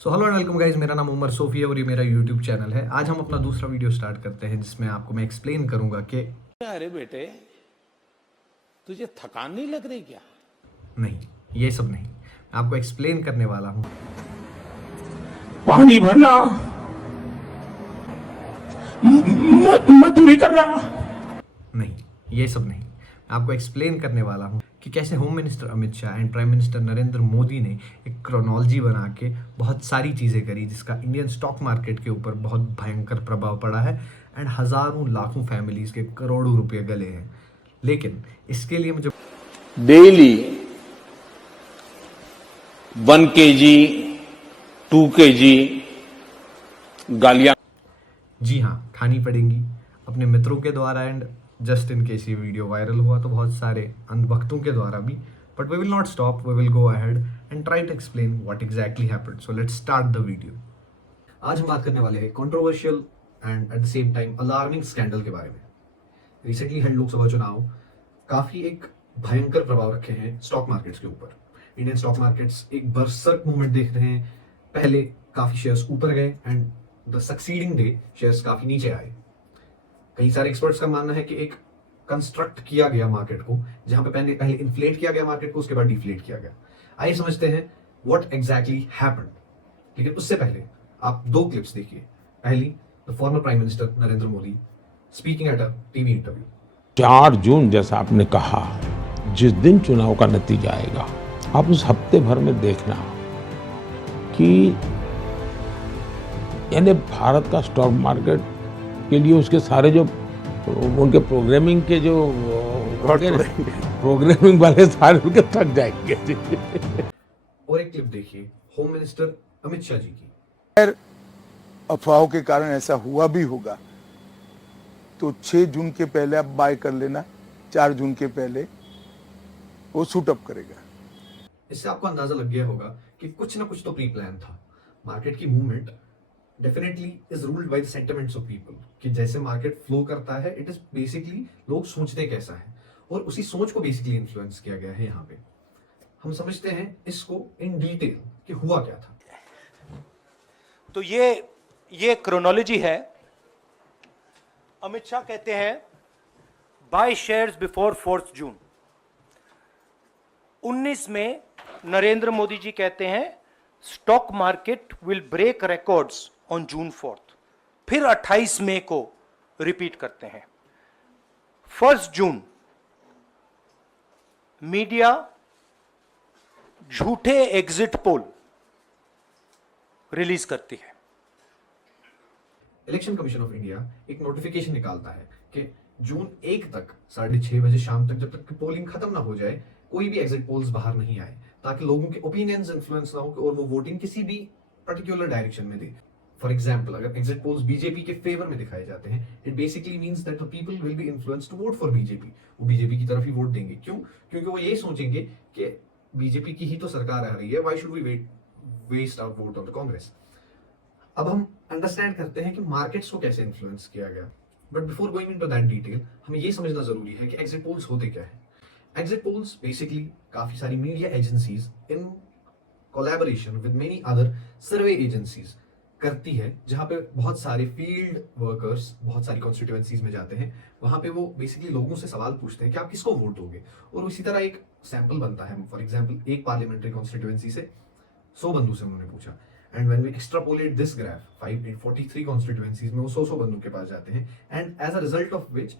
So hello and welcome guys, मेरा नाम Umar Sophie है और ये मेरा यूट्यूब चैनल है। आज हम अपना दूसरा वीडियो स्टार्ट करते हैं जिसमें आपको मैं एक्सप्लेन करूंगा कि अरे बेटे, तुझे थकान नहीं लग रही क्या? नहीं, ये सब नहीं, मैं आपको एक्सप्लेन करने वाला हूँ। पानी भरना, मजदूरी करना। नहीं, ये सब नहीं, मैं आपको एक्सप्लेन करने वाला हूँ कि कैसे home minister Amit Shah and prime minister Narendra Modi ने एक क्रोनोलॉजी बना के बहुत सारी चीज़ें करी जिसका इंडियन स्टॉक मार्केट के ऊपर बहुत भयंकर प्रभाव पड़ा है एंड हज़ारों लाखों फैमिलीज़ के करोड़ों रुपए गले हैं। लेकिन इसके लिए मुझे डेली 1 kg 2 kg गालियां। जी हाँ, खानी पड़ेंगी अपने मित्रों के द्वारा एंड जस्ट इन केस ये वीडियो वायरल हुआ तो बहुत सारे अंधभक्तों के द्वारा भी। But we will not stop, we will go ahead and try to explain what exactly happened. So let's start the video. आज हम बात करने वाले हैं controversial and at the same time alarming scandal के बारे में। रिसेंटली हेल्ड लोकसभा चुनाव काफी एक भयंकर प्रभाव रखे हैं स्टॉक मार्केट्स के ऊपर। इंडियन स्टॉक मार्केट्स एक बरसक मूवमेंट देख रहे हैं। पहले काफी शेयर्स ऊपर गए and the succeeding day shares काफी नीचे आए। कई सारे एक्सपर्ट्स का मानना है कि एक कंस्ट्रक्ट किया गया मार्केट को, जहां पे पहले पहले इन्फ्लेट किया गया मार्केट को, उसके बाद डिफ्लेट किया गया। आइए समझते हैं व्हाट एग्जैक्टली हैपेंड। लेकिन उससे पहले आप दो क्लिप्स देखिए। पहली, the former prime minister Narendra Modi speaking at a TV interview. 4 जून जैसा आपने कहा, जिस दिन चुनाव का नतीजा आएगा, आप उस हफ्ते भर में देखना कि यानी भारत का स्टॉक मार्केट के लिए उसके सारे जो उनके प्रोग्रामिंग के जो प्रोग्रामिंग वाले सारे उनके थक जाएंगे। और एक क्लिप देखिए होम मिनिस्टर अमित शाह जी की। खैर, अफवाहों के कारण ऐसा हुआ भी होगा तो 6 जून के पहले आप बाय कर लेना, 4 जून के पहले वो सूट अप करेगा। इससे आपको अंदाजा लग गया होगा कि कुछ ना कुछ तो प्री प्लान था। मार्केट की movement definitely is ruled by the sentiments of people, कि जैसे मार्केट फ्लो करता है इट इज बेसिकली लोग सोचते कैसा है और उसी सोच को बेसिकली इन्फ्लुएंस किया गया है। यहाँ पे हम समझते हैं इसको इन डिटेल कि हुआ क्या था। तो ये क्रोनोलॉजी है। अमित शाह कहते हैं बाय शेयर्स बिफोर 4 जून। 19 में नरेंद्र मोदी जी कहते हैं stock market will break records on June 4। फिर 28 मई को रिपीट करते हैं। 1 जून मीडिया झूठे एग्जिट पोल रिलीज करती है। इलेक्शन कमीशन ऑफ इंडिया एक नोटिफिकेशन निकालता है कि जून 1 तक 6:30 बजे शाम तक, जब तक पोलिंग खत्म ना हो जाए, कोई भी एग्जिट पोल्स बाहर नहीं आए, ताकि लोगों के ओपिनियंस इन्फ्लुएंस ना हो और वो वोटिंग किसी भी पर्टिकुलर डायरेक्शन में दे। फॉर एग्जाम्पल, अगर एग्जिट पोल्स बीजेपी के फेवर में दिखाए जाते हैं, it basically means that the people will be influenced to vote for BJP. वो बीजेपी की तरफ ही वोट देंगे। क्यों? क्योंकि वो ये सोचेंगे कि बीजेपी की ही तो सरकार आ रही है, why should we waste our vote on the Congress. अब हम अंडरस्टैंड करते हैं कि मार्केट्स को कैसे इन्फ्लुएंस किया गया। But before going into that detail, हमें यह समझना जरूरी है कि एग्जिट पोल्स होते क्या है। एग्जिट पोल्स बेसिकली काफी सारी media agencies in collaboration with many other survey agencies करती है, जहां पे बहुत सारे फील्ड वर्कर्स बहुत सारी कॉन्स्टिट्यूएंसीज में जाते हैं। वहां पे वो बेसिकली लोगों से सवाल पूछते हैं कि आप किसको वोट दोगे, और उसी तरह एक सैंपल बनता है। फॉर एग्जाम्पल, एक पार्लियामेंट्री कॉन्स्टिट्यूएंसी से 100 बंदू से उन्होंने पूछा, and when we extrapolate this graph 543 constituencies में वो 100 बंदू के पास जाते हैं, and as a result of which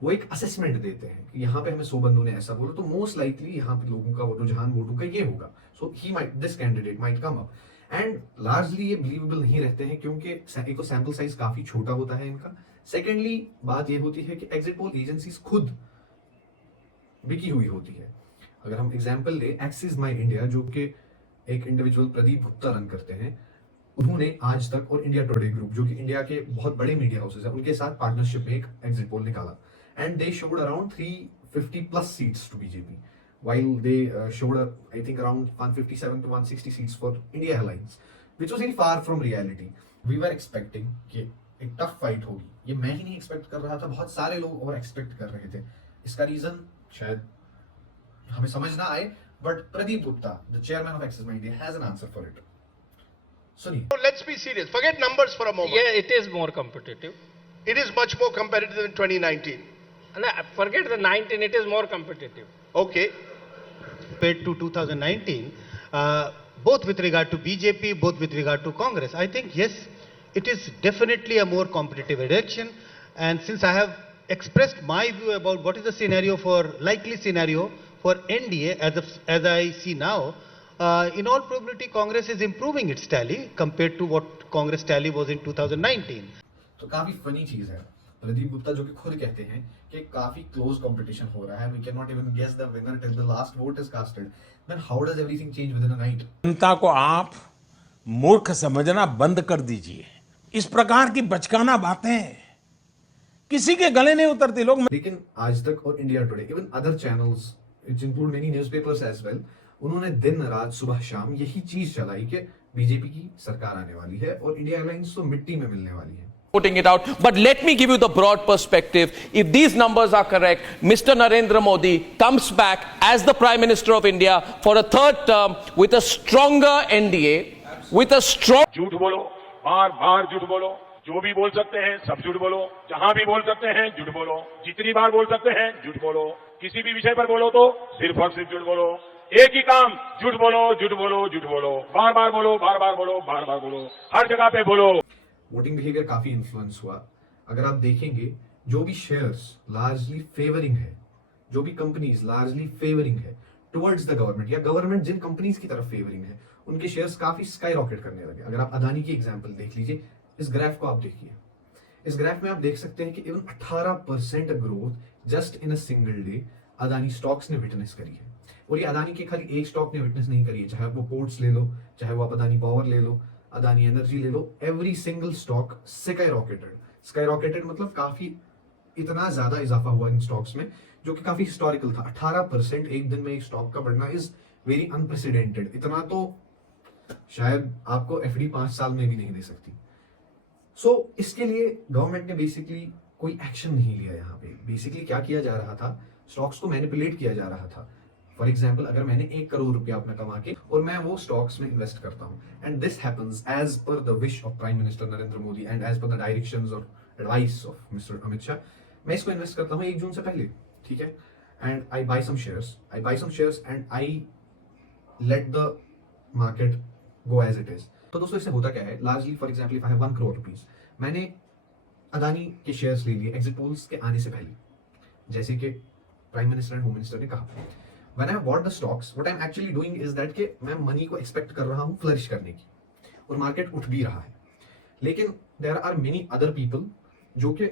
वो एक असेसमेंट देते हैं कि यहाँ पे हमें 100 बंदू ने ऐसा बोला, तो मोस्ट लाइकली यहाँ पे लोगों का रुझान वोटों का ये होगा, so he might, this candidate might come up. And largely ये बिलीवेबल नहीं रहते हैं, क्योंकि एक तो सैंपल साइज काफी छोटा होता है इनका। सेकेंडली बात ये होती है कि एग्जिट पोल एजेंसीज खुद बिकी हुई होती है। अगर हम एग्जाम्पल ले एक्सिस माई इंडिया, जो कि एक इंडिविजुअल प्रदीप गुप्ता रन करते हैं, उन्होंने आज तक और इंडिया टुडे ग्रुप, जो कि इंडिया के बहुत बड़े मीडिया हाउसेज हैं, उनके साथ पार्टनरशिप में एक एग्जिट पोल निकाला, and they showed around 350 plus seats to BJP, while they showed I think around 157 to 160 seats for India Airlines, which was very far from reality. We were expecting कि एक tough fight होगी। ये मैं ही नहीं expect कर रहा था, बहुत सारे लोग और एक्सपेक्ट कर रहे थे। इसका रीजन शायद हमें समझ ना आए, but Pradeep Gupta, the chairman of axis my India, has an answer for it. सुनिए। Let's be serious. Forget numbers for a moment. Yeah, it is more competitive. It is much more competitive than 2019. And forget the 19, it is more competitive. Okay. Compared to 2019, both with regard to BJP, both with regard to Congress, I think yes, it is definitely a more competitive election. And since I have expressed my view about what is the scenario for likely scenario for NDA as I see now, in all probability Congress is improving its tally compared to what Congress tally was in 2019. तो काफी funny चीज है, प्रदीप गुप्ता जो कि खुद कहते हैं कि काफी क्लोज कंपटीशन हो रहा है, we can not even guess the winner till the last vote is casted, then how does everything change within a night? जनता को आप मूर्ख समझना बंद कर दीजिए। इस प्रकार की बचकाना बातें किसी के गले नहीं उतरती। लोग लेकिन आज तक और India Today, even other channels which include many newspapers as well, उन्होंने दिन रात सुबह शाम यही चीज चलाई कि बीजेपी की सरकार आने वाली है और इंडिया एयरलाइंस तो मिट्टी में मिलने वाली है। Putting it out, but let me give you the broad perspective. If these numbers are correct, Mr. Narendra Modi comes back as the Prime Minister of India for a third term with a stronger NDA, with a strong... झूठ बोलो, बार बार झूठ बोलो, जो भी बोल सकते हैं सब झूठ बोलो, जहां भी बोल सकते हैं झूठ बोलो, जितनी बार बोल सकते हैं झूठ बोलो, किसी भी विषय पर बोलो तो सिर्फ और सिर्फ झूठ बोलो, एक ही काम, झूठ बोलो, झूठ बोलो, झूठ बोलो, बार बार बोलो, बार बार बोलो, बार बार बोलो, हर जगह पे बोलो। वोटिंग बिहेवियर काफी इन्फ्लुएंस हुआ। अगर आप देखेंगे, जो भी शेयर्स लार्जली फेवरिंग है, जो भी कंपनीज लार्जली फेवरिंग है टुवर्ड्स द गवर्नमेंट, या गवर्नमेंट जिन कंपनीज की तरफ फेवरिंग है, उनके शेयर्स काफी स्काई रॉकेट करने लगे। अगर आप अदानी की एग्जांपल देख लीजिए, इस ग्राफ को आप देखिए, इस ग्राफ में आप देख सकते हैं कि even 18% growth just in a single day Adani stocks ने विटनेस करी है। और ये अदानी के खाली एक स्टॉक ने विटनेस नहीं करी है, चाहे वो पोर्ट्स ले लो, चाहे वो आप अदानी पावर ले लो, अदानी एनर्जी ले लो, every single stock skyrocketed मतलब काफी इतना ज्यादा इजाफा हुआ इन स्टॉक्स में, जो कि काफी हिस्टोरिकल था। 18% एक दिन में एक स्टॉक का बढ़ना इज वेरी अनप्रेसिडेंटेड। इतना तो शायद आपको एफडी 5 साल में भी नहीं दे सकती। सो इसके लिए गवर्नमेंट ने बेसिकली कोई एक्शन नहीं लिया। यहाँ पे बेसिकली क्या किया जा रहा था, स्टॉक्स को मैनिपुलेट किया जा रहा था। फॉर एग्जाम्पल, अगर मैंने 1 करोड़ रुपया अपना कमा के और मैं वो स्टॉक्स में इन्वेस्ट करता हूँ, and this happens as per the wish of prime minister Narendra Modi and as per the directions और advice of mister Amit Shah, मैं इसको इन्वेस्ट करता हूँ 1 जून से पहले, ठीक है, and I buy some shares and I let the market go as it is. तो दोस्तों इससे होता क्या है, largely for example if I have 1 crore rupees, मैंने अदानी के शेयर्स ले लिए एग्जिट पोल्स के आने से पहले, जैसे कि prime minister and home minister ने कहा। When I bought the stocks, what I'm actually doing is that कि मैं मनी को एक्सपेक्ट कर रहा हूँ फ्लरिश करने की, और मार्केट उठ भी रहा है। लेकिन there are many other people जो कि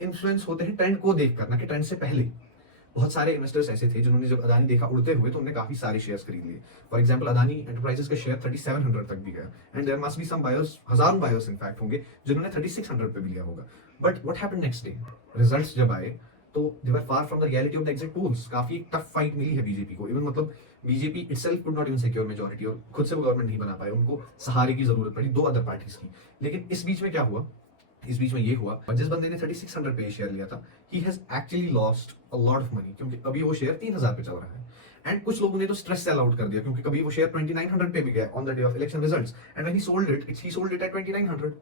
इन्फ्लुएंस होते हैं ट्रेंड को देख कर, ना कि ट्रेंड से पहले। बहुत सारे इन्वेस्टर्स ऐसे थे जिन्होंने जब अदानी देखा उड़ते हुए तो उन्होंने काफी सारे शेयर्स खरीद लिए। फॉर एग्जाम्पल, अदानी एंटरप्राइजेस का शेयर 3700 तक भी गया, and there must be some buyers, हजारों बायर्स इनफैक्ट होंगे जिन्होंने 3600 पे भी लिया होगा। But what happened next day, results जब आए तो they were far from the reality of the exit polls. काफी टफ फाइट मिली है बीजेपी को। इवन मतलब BJP itself could not even secure majority, और खुद से वो गवर्नमेंट नहीं बना पाए, उनको सहारे की जरूरत पड़ी 2 अदर पार्टीज की। लेकिन इस बीच में क्या हुआ, इस बीच में ये हुआ, जिस बंदे ने 3600 पे शेयर लिया था, he has actually lost a lot of money, क्योंकि अभी वो शेयर 3000 पे चल रहा है। एंड कुछ लोगों ने तो स्ट्रेस सेल आउट कर दिया, क्योंकि कभी वो शेयर 2900 पे भी गया on the day of election results, and when he sold it at 2900।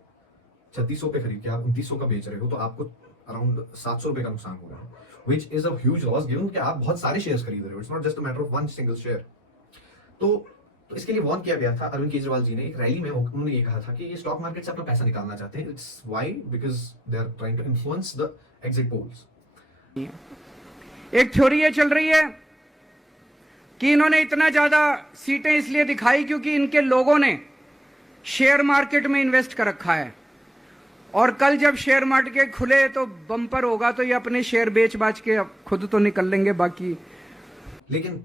3600 पे खरीद के आप 2900 का बेच रहे हो, तो आपको अराउंड 700 रुपए का नुकसान हो रहा है, which is a huge loss given कि आप बहुत सारे शेयर्स खरीद रहे हो। It's not just a matter of one single share। तो इसके लिए वॉर्न किया गया था अरविंद केजरीवाल जी ने एक रैली में। उन्होंने ये कहा था कि ये स्टॉक मार्केट से अपना पैसा निकालना चाहते हैं। It's why, because they are trying to influence the exit polls. एक थ्योरी ये चल रही है कि इन्होंने इतना ज्यादा सीटें इसलिए दिखाई क्योंकि इनके लोगों ने शेयर मार्केट में इन्वेस्ट कर रखा है, और कल जब शेयर मार्केट खुले तो बम्पर होगा, तो ये अपने शेयर बेच बाच के खुद तो निकल लेंगे बाकी। लेकिन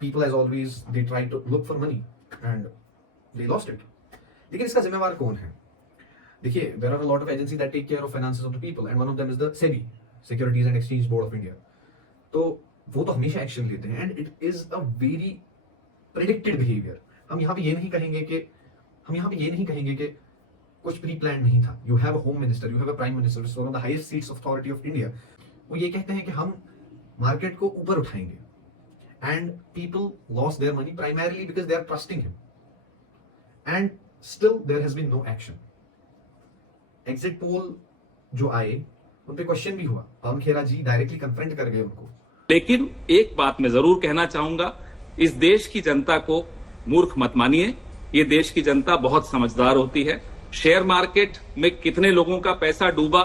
people as always they try to look for money and they lost it। लेकिन इसका जिम्मेवार कौन है? देखिए, there are a lot of agencies that take care of finances of the people and one of them is the SEBI, Securities and Exchange Board of India। तो वो तो हमेशा एक्शन लेते हैं and it is a very predicted behavior। हम यहाँ पे ये नहीं कहेंगे कि कुछ प्री प्लान नहीं था। You have a home minister, you have a prime minister, one of the highest seats of authority of India. वो ये कहते हैं कि हम मार्केट को ऊपर उठाएंगे, and people lost their money primarily because they are trusting him. And Still, there has been no action. Exit poll जो आए उन पे क्वेश्चन भी हुआ, पवन खेरा जी डायरेक्टली कन्फ्रंट कर गए उनको। लेकिन एक बात मैं जरूर कहना चाहूंगा, इस देश की जनता को मूर्ख मत मानिए। ये देश की जनता बहुत समझदार होती है। शेयर मार्केट में कितने लोगों का पैसा डूबा,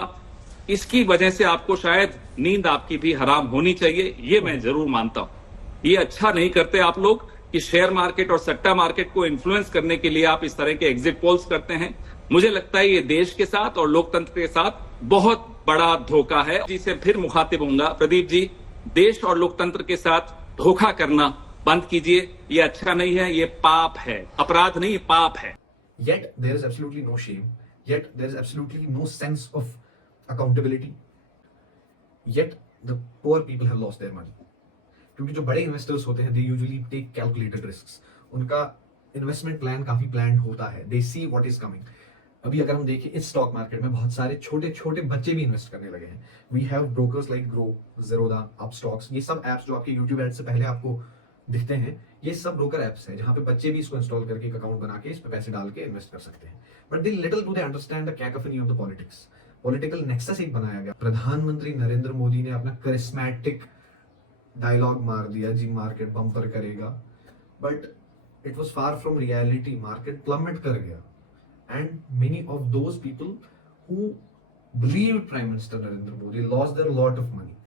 इसकी वजह से आपको शायद नींद आपकी भी हराम होनी चाहिए, ये मैं जरूर मानता हूं। ये अच्छा नहीं करते आप लोग कि शेयर मार्केट और सट्टा मार्केट को इन्फ्लुएंस करने के लिए आप इस तरह के एग्जिट पोल्स करते हैं। मुझे लगता है ये देश के साथ और लोकतंत्र के साथ बहुत बड़ा धोखा है। जी से फिर मुखातिब होऊंगा, प्रदीप जी, देश और लोकतंत्र के साथ धोखा करना बंद कीजिए। ये अच्छा नहीं है, ये पाप है, अपराध नहीं, पाप है। Yet there is absolutely no shame. Yet there is absolutely no sense of accountability. Yet the poor people have lost their money. क्योंकि जो बड़े इन्वेस्टर्स होते हैं, they usually take calculated risks. उनका इन्वेस्टमेंट प्लान काफी प्लान होता है. They see what is coming. अभी अगर हम देखें इस स्टॉक मार्केट में बहुत सारे छोटे छोटे बच्चे भी इन्वेस्ट करने लगे हैं. We have brokers like Groww, Zerodha, Upstox, ये सब एप्स जो आपके यूट्यूब एड से पहले आपको दिखते हैं, ये सब ब्रोकर एप्स हैं जहां पे बच्चे भी इसको इंस्टॉल करके एक अकाउंट बना के इस पे पैसे डाल के इन्वेस्ट कर सकते हैं. But they little do they understand the cacophony of the politics. Political nexus एक बनाया गया. प्रधानमंत्री नरेंद्र मोदी ने अपना करिस्मेटिक डायलॉग मार दिया, जी मार्केट बम्पर करेगा, but it was far from reality. Market plummet कर गया. And many of those people who believed Prime Minister Narendra Modi lost their lot of money.